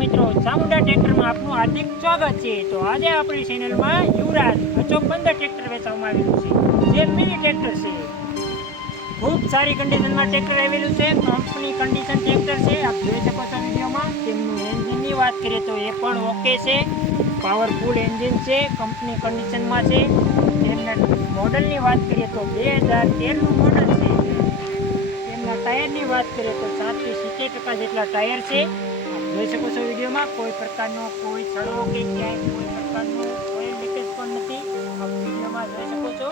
મિત્રો, ચામુંડા ટ્રેક્ટરમાં આપનું હાર્દિક સ્વાગત છે. તો આજે આપણી ચેનલમાં યુવરાજ અચોક પંદર ટ્રેક્ટર વેચવામાં આવેલું છે. જે મિની ટ્રેક્ટર છે. ખૂબ સારી કન્ડિશનમાં ટ્રેક્ટર આવેલું છે. કંપની કન્ડિશન ટ્રેક્ટર છે. આપ જોઈ શકો છો વિડીયોમાં તેમનું એન્જિનની વાત કરીએ તો એ પણ ઓકે છે. પાવરફુલ એન્જિન છે. કંપની કન્ડિશનમાં છે. તેમના મોડલની વાત કરીએ તો બે હજાર તેરનું મોડલ છે. ટાયરની વાત કરીએ તો સાતથી સિત્તેર ટકા જેટલા ટાયર છે. જોઈ શકો છો વિડીયોમાં કોઈ પ્રકારનો કોઈ સડવો કે ક્યાંય કોઈ પ્રકારનો કોઈ લીકેજ પણ નથી. વિડીયોમાં જોઈ શકો છો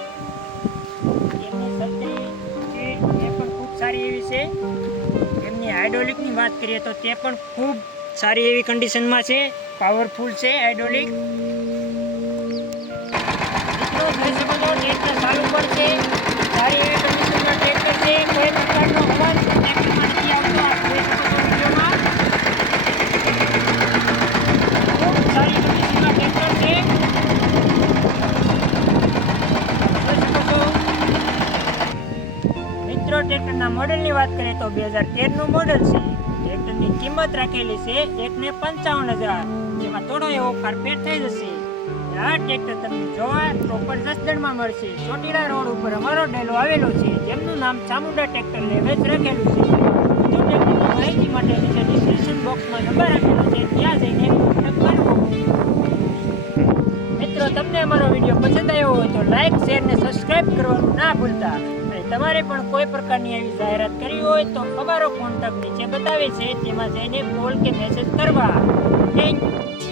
એમની સીટ એ પણ ખૂબ સારી એવી છે. એમની હાઇડ્રોલિકની વાત કરીએ તો તે પણ ખૂબ સારી એવી કન્ડિશનમાં છે. પાવરફુલ છે હાઇડ્રોલિક જોઈ શકો છો ટ્રેક્ટર ચાલુ પણ છે સારી એવી કન્ડિશનમાં ટ્રેક્ટર છે કોઈ પ્રકારનો અવાજ ટ્રેક્ટરમાં નથી આવતો આપ જોઈ શકો છો વિડીયોમાં ખૂબ સારી કન્ડિશનમાં ટ્રેક્ટર છે જોઈ શકો છો મિત્રો ટ્રેક્ટરના મોડલની વાત કરીએ તો બે હજાર તેરનું મોડલ છે. ટ્રેક્ટરની કિંમત રાખેલી છે એકને પંચાવન હજાર, જેમાં થોડો એવો ફારફેર થઈ જશે. આ ટ્રેક્ટર તમને જોવા પ્રોપર જસદણમાં મળશે. ચોટીલા રોડ ઉપર અમારો ડેલો આવેલો છે. જેમનું નામ ચામુંડા ટ્રેક્ટર લેવેજ રાખેલું છે. વધુ ટ્રેક્ટરની માહિતી માટે નીચે ડિસ્ક્રિપ્શન બોક્સમાં નંબર આપેલો છે. ત્યાં જઈને મિત્રો, તમને અમારો વીડિયો પસંદ આવ્યો હોય તો લાઈક શેર ને સબસ્ક્રાઇબ કરવાનું ના ભૂલતા. તમારે પણ કોઈ પ્રકારની એવી જાહેરાત કરવી હોય તો અમારો કોન્ટેક્ટ નીચે બતાવે છે. તેમાં જઈને કોલ કે મેસેજ કરવા. Thank you